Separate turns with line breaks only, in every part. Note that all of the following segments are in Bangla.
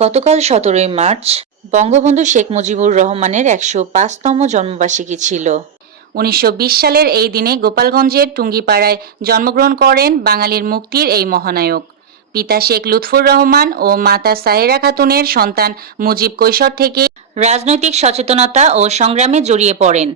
গতকাল সতেরোই মার্চ বঙ্গবন্ধু শেখ মুজিবুর রহমানের একশো পাঁচতম জন্মবার্ষিকী ছিল। উনিশশো বিশ সালের এই দিনে গোপালগঞ্জের টুঙ্গিপাড়ায় জন্মগ্রহণ করেন বাঙালির মুক্তির এই মহানায়ক। পিতা শেখ লুৎফুর রহমান ও মাতা সাহেরা খাতুনের সন্তান মুজিব কৈশোর থেকে রাজনৈতিক সচেতনতা ও সংগ্রামে জড়িয়ে পড়েন।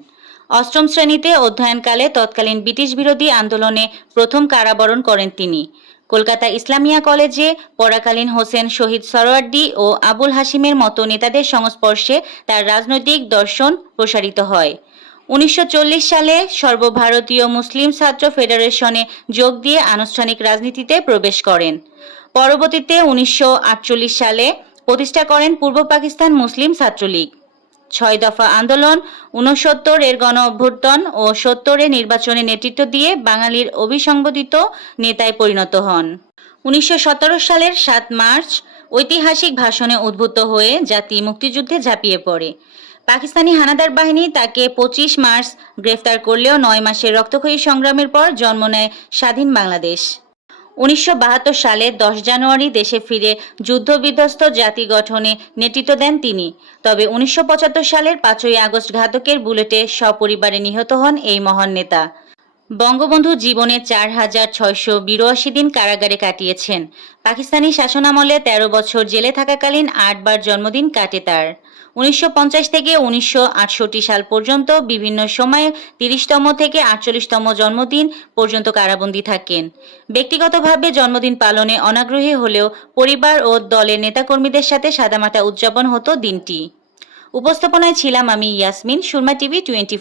অষ্টম শ্রেণীতে অধ্যয়নকালে তৎকালীন ব্রিটিশ বিরোধী আন্দোলনে প্রথম কারাবরণ করেন তিনি। কলকাতা ইসলামিয়া কলেজে পড়াকালীন হোসেন শহীদ সরোয়ার্দী ও আবুল হাসিমের মতো নেতাদের সংস্পর্শে তার রাজনৈতিক দর্শন প্রসারিত হয়। উনিশশো চল্লিশ সালে সর্বভারতীয় মুসলিম ছাত্র ফেডারেশনে যোগ দিয়ে আনুষ্ঠানিক রাজনীতিতে প্রবেশ করেন। পরবর্তীতে উনিশশো আটচল্লিশ সালে প্রতিষ্ঠা করেন পূর্ব পাকিস্তান মুসলিম ছাত্রলীগ। ছয় দফা আন্দোলন উনসত্তর এর গণ অভ্যুত্থান ও সত্তরের নির্বাচনে নেতৃত্ব দিয়ে বাঙালির অভিসংবাদিত নেতায় পরিণত হন। উনিশশো সতেরো সালের সাত মার্চ ঐতিহাসিক ভাষণে উদ্বুদ্ধ হয়ে জাতি মুক্তিযুদ্ধে ঝাঁপিয়ে পড়ে। পাকিস্তানি হানাদার বাহিনী তাকে পঁচিশ মার্চ গ্রেফতার করলেও নয় মাসের রক্তক্ষয়ী সংগ্রামের পর জন্ম নেয় স্বাধীন বাংলাদেশ। উনিশশো সালে দশ জানুয়ারি দেশে ফিরে যুদ্ধবিধ্বস্ত জাতি গঠনে নেতৃত্ব দেন তিনি। তবে উনিশশো পঁচাত্তর সালের পাঁচই আগস্ট ঘাতকের বুলেটে সপরিবারে নিহত হন এই মহান নেতা। বঙ্গবন্ধু জীবনে চার হাজার ছয়শো বিরাশি দিন কারাগারে কাটিয়েছেন। পাকিস্তানি শাসনামলে তেরো বছর জেলে থাকাকালীন আটবার জন্মদিন কাটে তার। উনিশশো পঞ্চাশ থেকে উনিশশো আটষট্টি সাল পর্যন্ত বিভিন্ন সময়ে তিরিশতম থেকে আটচল্লিশতম জন্মদিন পর্যন্ত কারাবন্দী থাকেন। ব্যক্তিগতভাবে জন্মদিন পালনে অনাগ্রহী হলেও পরিবার ও দলের নেতাকর্মীদের সাথে সাদামাটা উদযাপন হতো দিনটি। উপস্থাপনায় ছিলাম আমি ইয়াসমিন, সুরমা টিভি টোয়েন্টি